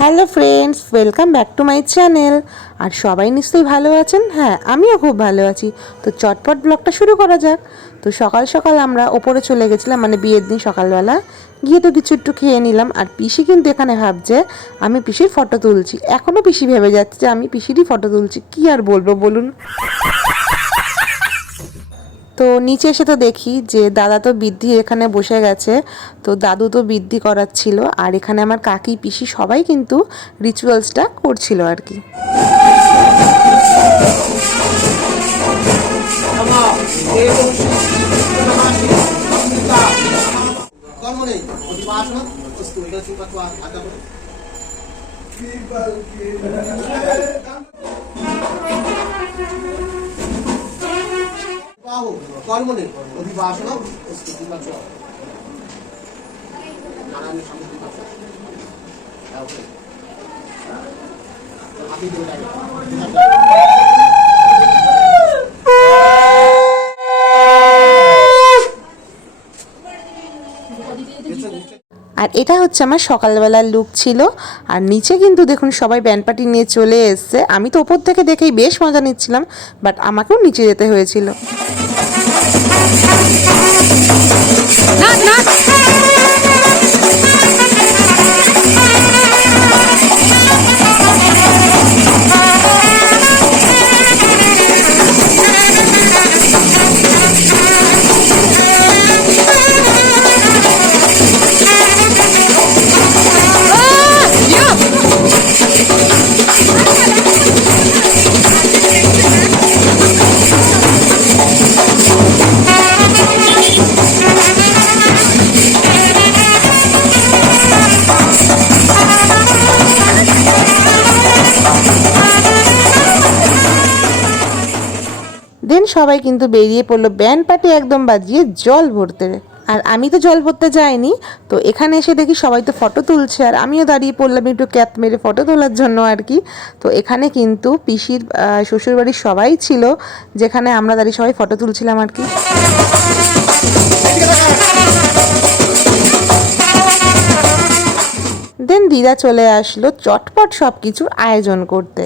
Hello friends, welcome back to my channel. আর সবাই নিশ্চয়ই ভালো আছেন। হ্যাঁ, আমিও খুব ভালো আছি। তো চটপট ব্লগটা শুরু করা যাক। তো সকাল সকাল আমরা ওপরে চলে গেছিলাম, মানে বিয়ের দিন সকালবেলা গিয়ে তো কিছু একটু খেয়ে নিলাম। আর পিসি কিন্তু এখানে ভাবছে আমি পিসির ফটো তুলছি। এখনও পিসি ভেবে যাচ্ছে যে আমি পিসিরই ফটো তুলছি। কি আর বলবো বলুন। তো নিচে এসে তো দেখি যে দাদা তো বৃদ্ধি এখানে বসে গেছে। তো দাদু তো বৃদ্ধি করাচ্ছিল, আর এখানে আমার কাকি পিসি সবাই কিন্তু রিচুয়ালসটা করছিল আর কি। कर्म नहीं अभिभाषण আর এটা হচ্ছে আমার সকালবেলার লুক ছিল। আর নিচে কিন্তু দেখুন সবাই ব্যান্ড পার্টি নিয়ে চলে এসছে। আমি তো ওপর থেকে দেখেই বেশ মজা নিচ্ছিলাম, বাট আমাকেও নিচে যেতে হয়েছিল। দেন সবাই কিন্তু বেরিয়ে পড়লো ব্যান্ড পার্টি একদম বাজিয়ে জল ভরতে। আর আমি তো জল ভরতে যাইনি। তো এখানে এসে দেখি সবাই তো ফটো তুলছে, আর আমিও দাঁড়িয়ে পড়লাম একটু ক্যাপ মেরে ফটো তোলার জন্য আর কি। তো এখানে কিন্তু পিসির শ্বশুরবাড়ির সবাই ছিল, যেখানে আমরা দাঁড়িয়ে সবাই ফটো তুলছিলাম আর কি। দেন দিদা চলে আসলো চটপট সব কিছুর আয়োজন করতে।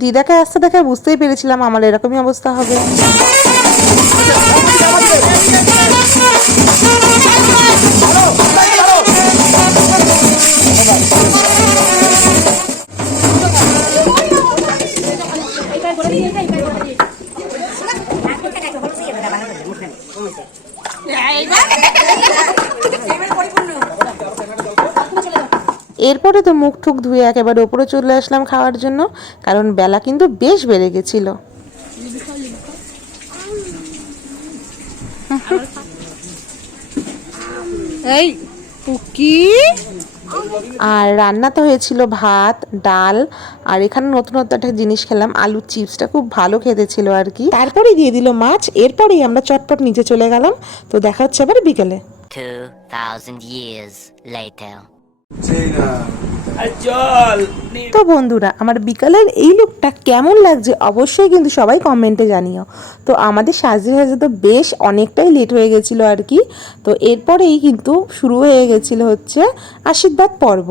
দিদাকে আসতে দেখে বুঝতেই পেরেছিলাম আমার এরকমই অবস্থা হবে। এরপরে তো মুখ টুক ধুয়ে একেবারে ওপরে চলে আসলাম খাওয়ার জন্য, কারণ বেলা কিন্তু বেশ বেড়ে গেছিল। আর রান্না তো হয়েছিল ভাত, ডাল, আর এখানে নতুন একটা জিনিস খেলাম, আলুর চিপসটা খুব ভালো খেতে ছিল আর কি। তারপরে দিয়ে দিল মাছ। এরপরেই আমরা চটপট নিচে চলে গেলাম। তো দেখা হচ্ছে আবার বিকেলে। 2000 years later. তো বন্ধুরা, আমার বিকালের এই লুকটা কেমন লাগছে অবশ্যই কিন্তু সবাই কমেন্টে জানিও। তো আমাদের সাজতে সাজতে তো বেশ অনেকটাই লেট হয়ে গেছিলো আর কি। তো এরপরেই কিন্তু শুরু হয়ে গেছিলো হচ্ছে আশীর্বাদ পর্ব।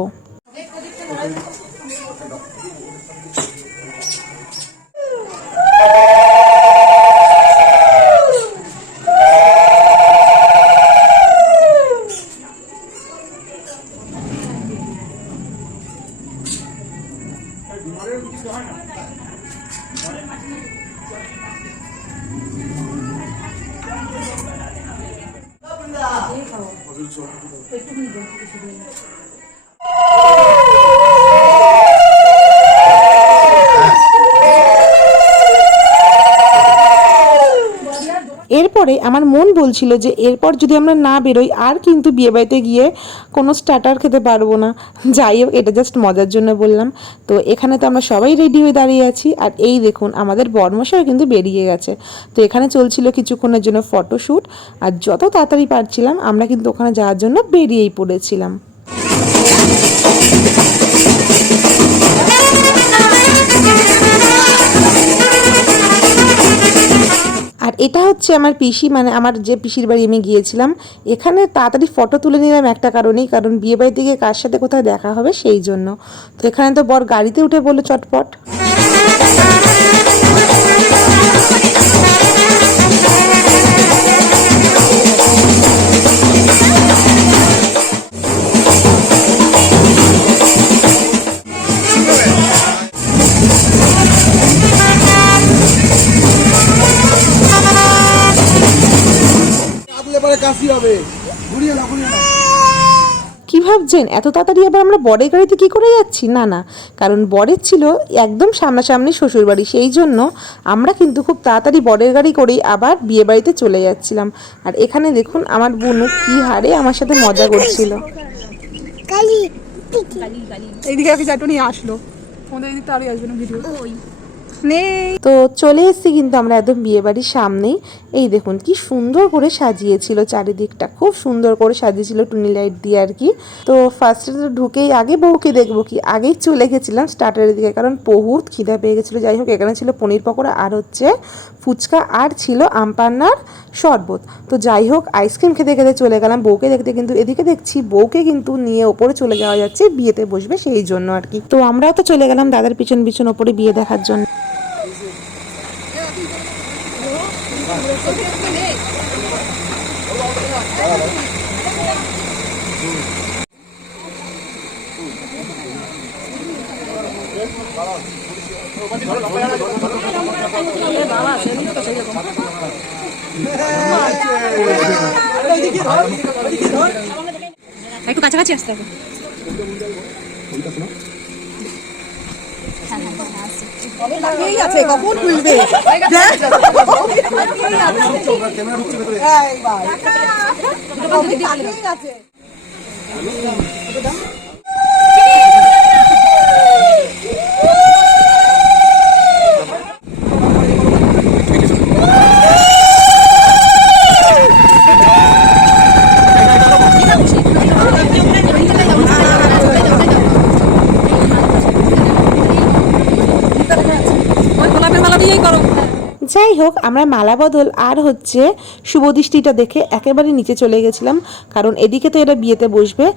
এরপরে আমার মন বলছিল যে এরপর যদি আমরা না বেরোই আর কিন্তু বিয়েবাড়িতে গিয়ে কোনো স্টার্টার খেতে পারবো না। যাই হোক, এটা জাস্ট মজার জন্য বললাম। তো এখানে তো আমরা সবাই রেডি হয়ে দাঁড়িয়ে আছি, আর এই দেখুন আমাদের বরমশাই কিন্তু বেরিয়ে গেছে। তো এখানে চলছিল কিছুক্ষণের জন্য ফটোশ্যুট, আর যত তাড়াতাড়ি পারছিলাম আমরা কিন্তু ওখানে যাওয়ার জন্য বেরিয়েই পড়েছিলাম। আর এটা হচ্ছে আমার পিসি, মানে আমার যে পিসির বাড়ি আমি গিয়েছিলাম। এখানে তাড়াতাড়ি ফটো তুলে নিলাম একটা কারণেই, কারণ বিয়েবাড়িতে গিয়ে কার সাথে কোথায় দেখা হবে সেই জন্য। তো এখানে তো বর গাড়িতে উঠে বললো চটপট। কাঁদলে পরে কাশি হবে। ঘুরিয়ে না, ঘুরিয়ে না। কি ভাবছেন এত তাড়াতাড়ি আবার আমরা বরের গাড়িতে কি করে যাচ্ছি? না না, কারণ বরের ছিল একদম সামনাসামনি শ্বশুরবাড়ি, সেই জন্য আমরা কিন্তু খুব তাড়াতাড়ি বরের গাড়ি করেই আবার বিয়ে বাড়িতে চলে যাচ্ছিলাম। আর এখানে দেখুন আমার বোনু কি হারে আমার সাথে মজা করছিল। এইদিকে একটা চাটু নিয়ে আসলো, ওদের এদিকে আরই আসবে না ভিডিও নেই। তো চলে এসেছি কিন্তু আমরা একদম বিয়ে বাড়ির সামনেই। এই দেখুন কি সুন্দর করে সাজিয়েছিল চারিদিকটা, খুব সুন্দর করে সাজিয়েছিল টুনি লাইট দিয়ে আর কি। তো ফার্স্টে তো ঢুকেই আগে বউকে দেখবো কি, আগেই চলে গেছিলাম স্টার্টারের দিকে, কারণ বহুত খিদা পেয়ে গেছিলো। যাই হোক, এখানে ছিল পনির পকোড়া আর হচ্ছে ফুচকা, আর ছিল আমপান্নার শরবত। তো যাই হোক, আইসক্রিম খেতে খেতে চলে গেলাম বউকে দেখতে, কিন্তু এদিকে দেখছি বউকে কিন্তু নিয়ে ওপরে চলে যাওয়া যাচ্ছে বিয়েতে বসবে সেই জন্য আর কি। তো আমরাও তো চলে গেলাম দাদার পিছন পিছন ওপরে বিয়ে দেখার জন্য। একটু কাছাকাছি আসতে হবে। কখন খুলবে? যাই হোক, আমরা মালা বদল আর হচ্ছে শুভদৃষ্টিটা দেখে একেবারে নিচে চলে গেছিলাম, কারণ এদিকে তো এরা বিয়েতে বসবে,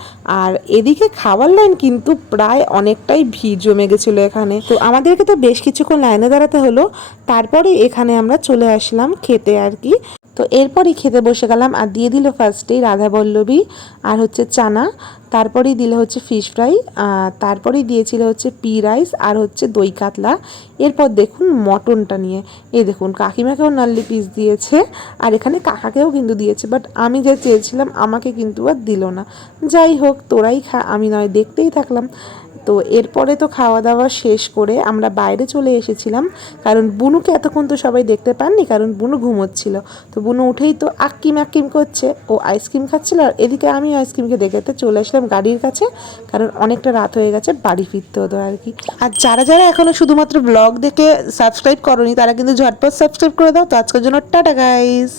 আর এদিকে খাওয়ার লাইন কিন্তু প্রায় অনেকটাই ভিড় জমে গেছিলো এখানে। তো আমাদেরকে তো বেশ কিছুক্ষণ লাইনে দাঁড়াতে হলো, তারপরে এখানে আমরা চলে আসলাম খেতে আর কি। তো এরপরই খেতে বসে গেলাম, আর দিয়ে দিল ফার্স্টেই রাধাবল্লভী আর হচ্ছে চানা, তারপরেই দিলে হচ্ছে ফিশ ফ্রাই, তারপরেই দিয়েছিল হচ্ছে পি রাইস আর হচ্ছে দই কাতলা। এরপর দেখুন মটনটা নিয়ে, এই দেখুন কাকিমাকেও নাল্লি পিস দিয়েছে, আর এখানে কাকাকেও কিন্তু দিয়েছে, বাট আমি যে চেয়েছিলাম আমাকে কিন্তু আর দিল না। যাই হোক, তোরাই খা, আমি নয় দেখতেই থাকলাম। তো এরপরে তো খাওয়া দাওয়া শেষ করে আমরা বাইরে চলে এসেছিলাম, কারণ বুনুকে এতক্ষণ তো সবাই দেখতে পাননি, কারণ বুনু ঘুমোচ্ছিল। তো বুনু উঠেই তো আক্কিম আক্কিম করছে, ও আইসক্রিম খাচ্ছিল, আর এদিকে আমি আইসক্রিমকে দেখতে চলে আসলাম গাড়ির কাছে, কারণ অনেকটা রাত হয়ে গেছে, বাড়ি ফিরতে হতো আর কি। আর যারা যারা এখনও শুধুমাত্র ব্লগ দেখে সাবস্ক্রাইব করনি, তারা কিন্তু ঝটপট সাবস্ক্রাইব করে দাও। তো আজকের জন্য টাটা গাইস।